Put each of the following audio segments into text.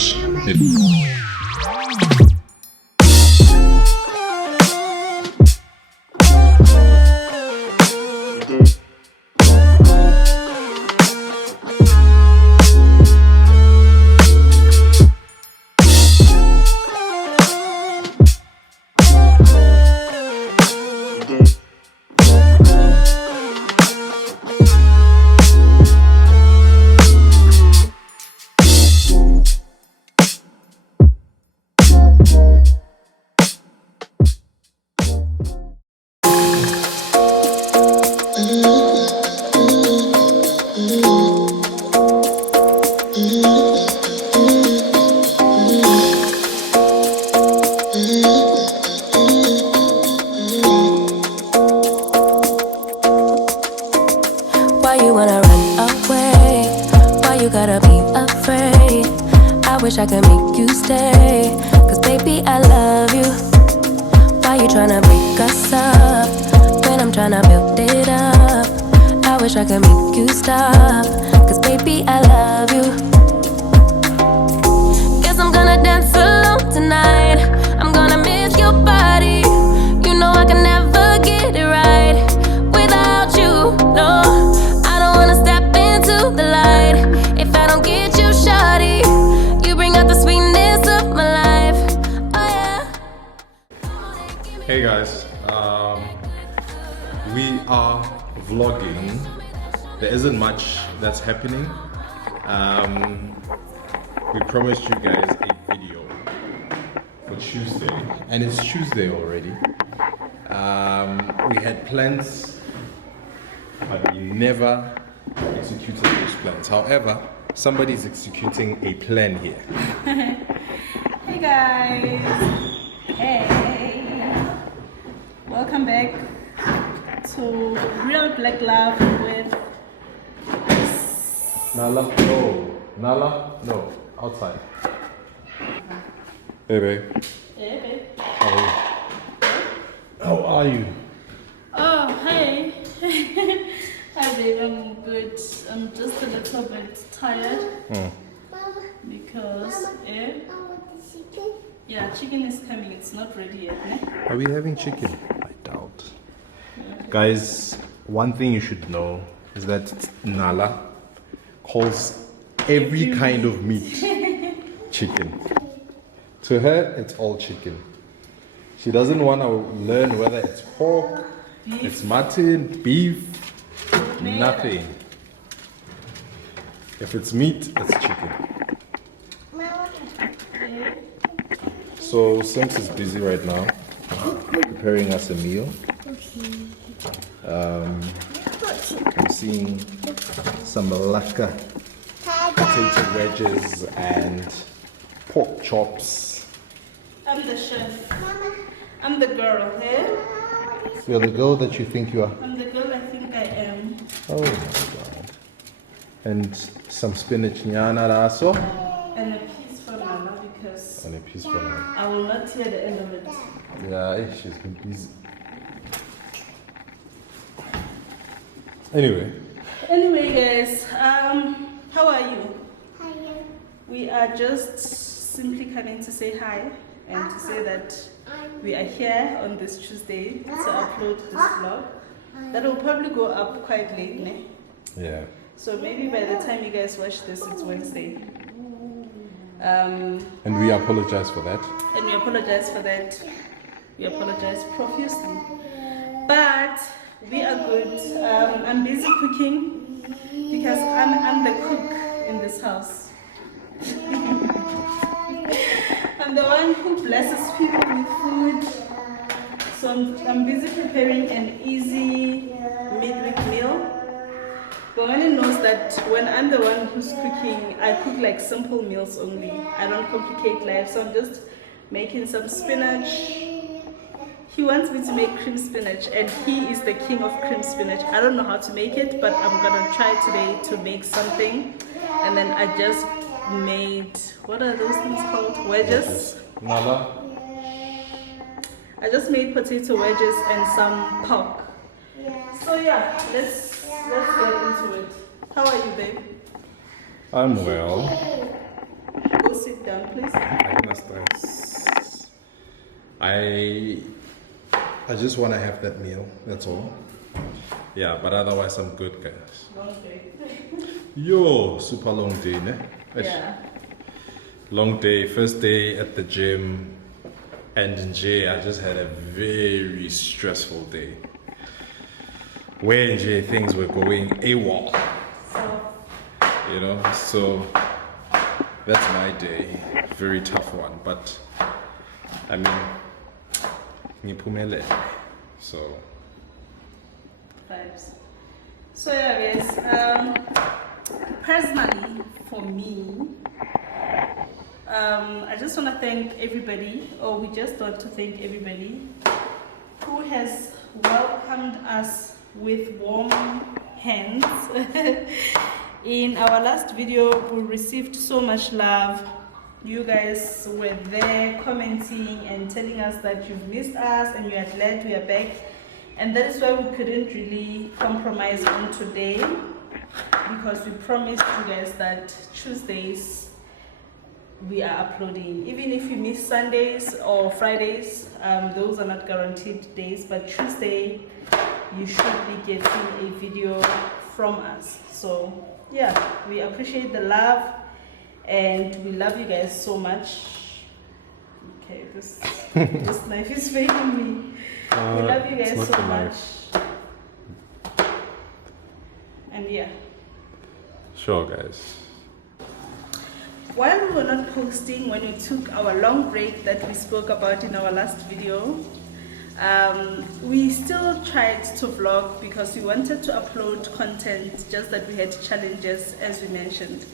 English. Why you wanna run away? Why you gotta be afraid? I wish I could make you stay, cause baby I love you. Why you tryna break us up when I'm tryna build it up? I wish I could make you stop, cause baby I love you. Guess I'm gonna dance alone tonight. I'm gonna miss your body. You know I can never get it right without you, no. I don't wanna step into the light if I don't get you, shawty. You bring out the sweetness of my life, oh yeah. Hey guys, we are vlogging. There isn't much that's happening. We promised you guys a video for Tuesday, and it's Tuesday already. We had plans, but we never executed those plans. However, somebody's executing a plan here. Hey guys! Hey! Welcome back to Real Black Love with Nala, no. Nala, no. Outside. Hey babe. Hey babe. How are you? Oh, hey! Hi babe, I'm good. I'm just a little bit tired because yeah, chicken is coming. It's not ready yet, ne? Are we having chicken? I doubt. Guys, one thing you should know is that Nala calls every kind of meat chicken. To her, it's all chicken. She doesn't want to learn whether it's pork, Beef. it's mutton, beef, nothing. If it's meat, it's chicken. So Simps is busy right now, preparing us a meal. I'm seeing some malacca, potato wedges, and pork chops. I'm the chef. I'm the girl, hey? You're the girl that you think you are. I'm the girl I think I am. Oh my god. And some spinach nyana raso. And a piece for Mama because And a piece for her. I will not hear the end of it. Yeah, she's been busy. Anyway, Guys, how are you? We are just simply coming to say hi and to say that we are here on this Tuesday to upload this vlog. That will probably go up quite late, ne? yeah. So maybe by the time you guys watch this, it's Wednesday. And we apologize for that. And we apologize for that. We apologize profusely. But we are good. I'm busy cooking because I'm the cook in this house. I'm the one who blesses people with food. So I'm busy preparing an easy midweek meal. But when it knows that when I'm the one who's cooking, I cook like simple meals only. I don't complicate life. So I'm just making some spinach. He wants me to make cream spinach, and he is the king of cream spinach. I don't know how to make it, but I'm gonna try today to make something. And then I just made, what are those things called? Wedges? Nala? I just made potato wedges and some pork. So yeah, let's get into it. How are you, babe? I'm well. Go sit. sit down, please. I just want to have that meal. That's all. Yeah, but otherwise I'm good, guys. Long day. Yo, super long day, ne? Yeah. Long day. First day at the gym, and in J, I just had a very stressful day. Where in J things were going AWOL. You know, so that's my day. Very tough one, but I mean, ngipumele. So Vibes. So yeah, guys. Personally, for me, I just want to thank everybody, or we just want to thank everybody who has welcomed us with warm hands. In our last video, we received so much love. You guys were there commenting and telling us that you've missed us and you are glad we are back. And that is why we couldn't really compromise on today, because we promised you guys that Tuesdays we are uploading. Even if you miss Sundays or Fridays, those are not guaranteed days, but Tuesday you should be getting a video from us. So yeah, we appreciate the love and we love you guys so much. Okay, this knife is failing me. We love you guys so much. And yeah. Sure, guys. While we were not posting, when we took our long break that we spoke about in our last video, we still tried to vlog because we wanted to upload content, just that we had challenges, as we mentioned.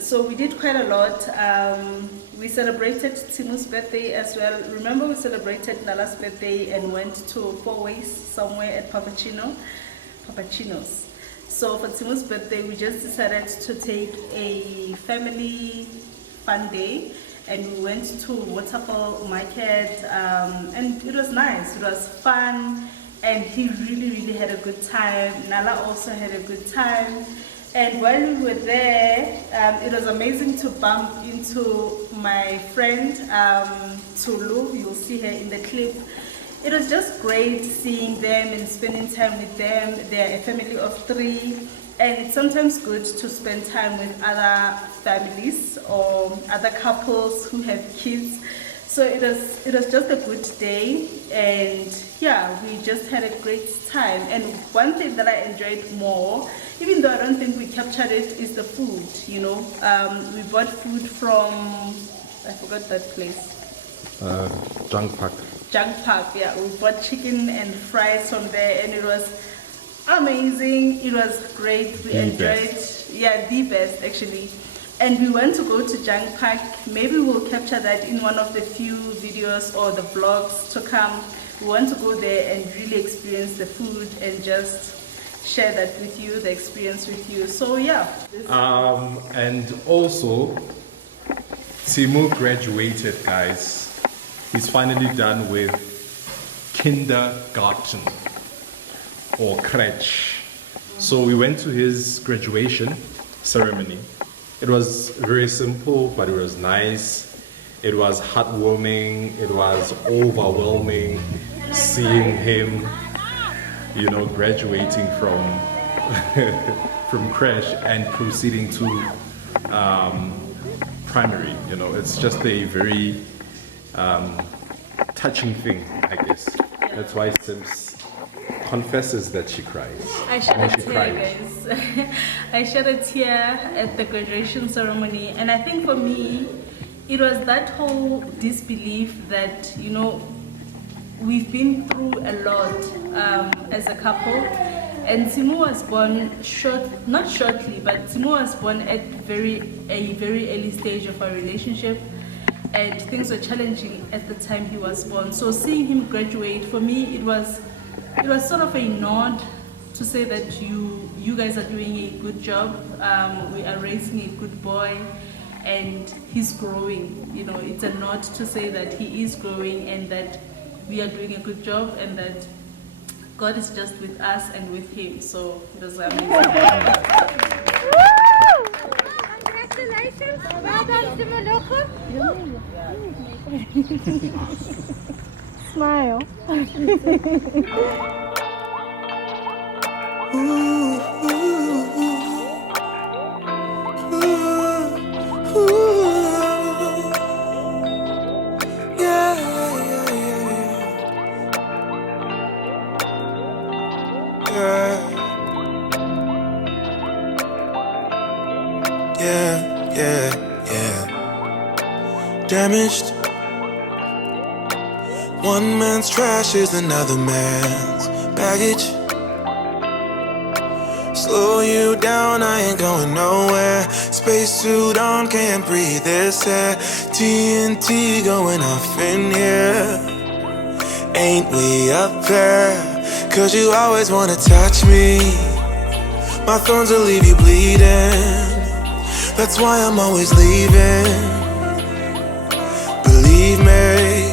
So we did quite a lot. We celebrated Timu's birthday as well. Remember, we celebrated Nala's birthday and went to Four Ways somewhere at Papachino's. So for Timu's birthday, we just decided to take a family fun day, and we went to Waterfall Market, and it was nice. It was fun, and he really had a good time. Nala also had a good time. And while we were there, it was amazing to bump into my friend Tulu. You'll see her in the clip. It was just great seeing them and spending time with them. They're a family of 3, and it's sometimes good to spend time with other families or other couples who have kids. So it was just a good day, and yeah, we just had a great time. And one thing that I enjoyed more, even though I don't think we captured it, is the food. You know, we bought food from, I forgot that place. Junk Park. Junk Park, yeah. We bought chicken and fries from there, and it was amazing. It was great. We enjoyed, yeah, the best actually. And we want to go to Junk Park. Maybe we'll capture that in one of the few videos or the vlogs to come. We want to go there and really experience the food and just share that with you, the experience with you. So yeah. And also, Timu graduated, guys. He's finally done with kindergarten or crèche. So we went to his graduation ceremony. It was very simple, but it was nice. It was heartwarming. It was overwhelming seeing him, you know, graduating from from crèche and proceeding to primary. You know, it's just a very touching thing, I guess. That's why Simps confesses that she cries. I shed a tear, guys. I shed a tear at the graduation ceremony, and I think for me, it was that whole disbelief that, you know, we've been through a lot as a couple. And Timu was born not shortly, but Timu was born at a very early stage of our relationship, and things were challenging at the time he was born. So seeing him graduate, for me, it was sort of a nod to say that you guys are doing a good job. We are raising a good boy, and he's growing. You know, it's a nod to say that he is growing and that we are doing a good job, and that God is just with us and with him. So it was amazing. Congratulations! Smile. Damaged. One man's trash is another man's baggage. Slow you down, I ain't going nowhere. Spacesuit on, can't breathe this air. TNT going off in here. Ain't we up there? Cause you always wanna touch me. My thorns will leave you bleeding. That's why I'm always leaving. Believe me,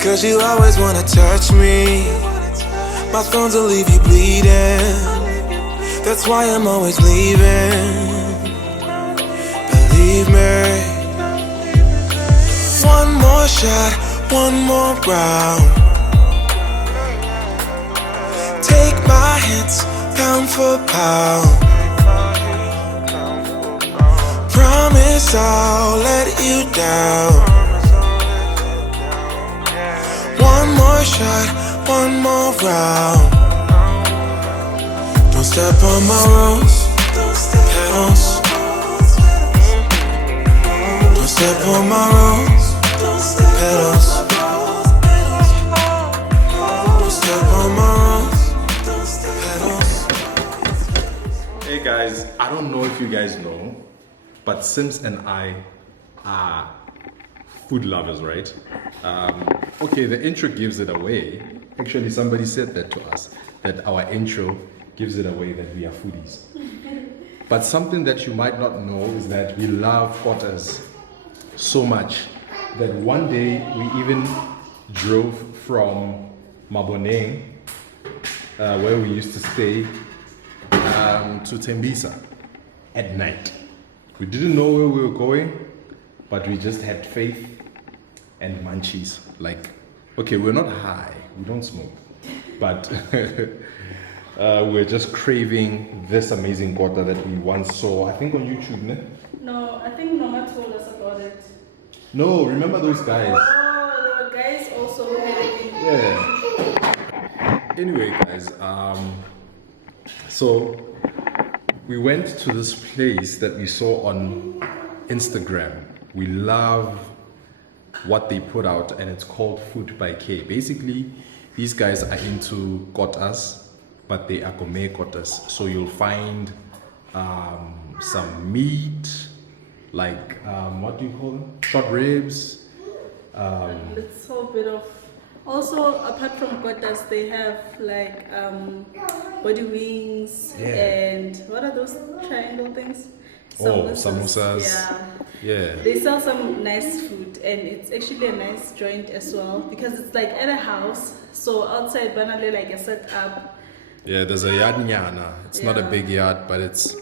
cause you always wanna touch me. My thorns will leave you bleeding. That's why I'm always leaving. Believe me. One more shot, one more round. Take my hits, pound for pound. Promise I'll let you down. One more shot, one more round. Don't step on my rose petals. Don't step on my rose petals. Don't step on my rose petals. Hey guys, I don't know if you guys know, but Simps and I are food lovers, right? Okay, the intro gives it away. Actually, somebody said that to us, that our intro gives it away that we are foodies. But something that you might not know is that we love Kotas so much that one day we even drove from Maboneng, where we used to stay, to Tembisa at night. We didn't know where we were going, but we just had faith and munchies. Like, okay, we're not high, we don't smoke, but we're just craving this amazing Kota that we once saw, I think on YouTube, ne? No, I think Mama told us about it. No, remember those guys? Oh, the guys also who had it. Yeah. Anyway, guys, so we went to this place that we saw on Instagram. We love what they put out, and it's called Food by K. Basically, these guys are into kotas, but they are gourmet kotas. So you'll find some meat, like what do you call them? Short ribs. It's a bit of. Also, apart from kotas, they have like body wings and what are those triangle things? Samosas. Yeah. They sell some nice food, and it's actually a nice joint as well because it's like at a house. So outside, banale like a setup. Yeah, there's a yard nyana. It's not a big yard, but it's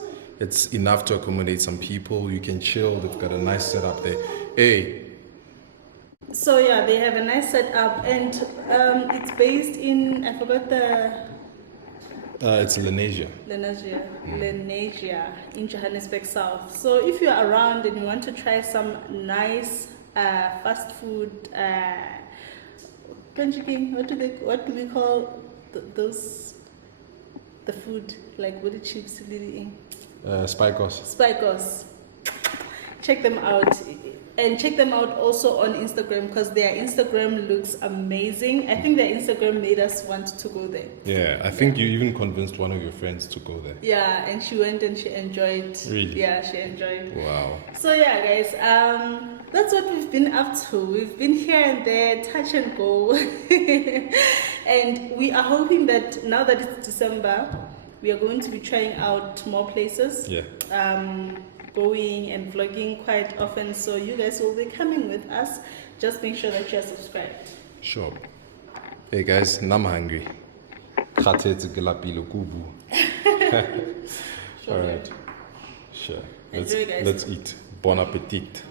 enough to accommodate some people. You can chill. They've got a nice setup there. Hey. So yeah, they have a nice setup, and it's based in, I forgot the. It's Lenasia. Lenasia in Johannesburg South. So if you're around and you want to try some nice fast food, what do we call those? The food like woody chips, Spikos. Check them out. And check them out also on Instagram because their Instagram looks amazing. I think their Instagram made us want to go there. Yeah, I think you even convinced one of your friends to go there. Yeah, and she went and she enjoyed. Really? Yeah, she enjoyed. Wow. So yeah, guys, that's what we've been up to. We've been here and there, touch and go. And we are hoping that now that it's December, we are going to be trying out more places. Yeah. Going and vlogging quite often, so you guys will be coming with us. Just make sure that you are subscribed. Sure. Hey guys, I'm hungry. All right. Sure. Enjoy, guys. Let's eat. Bon appetit.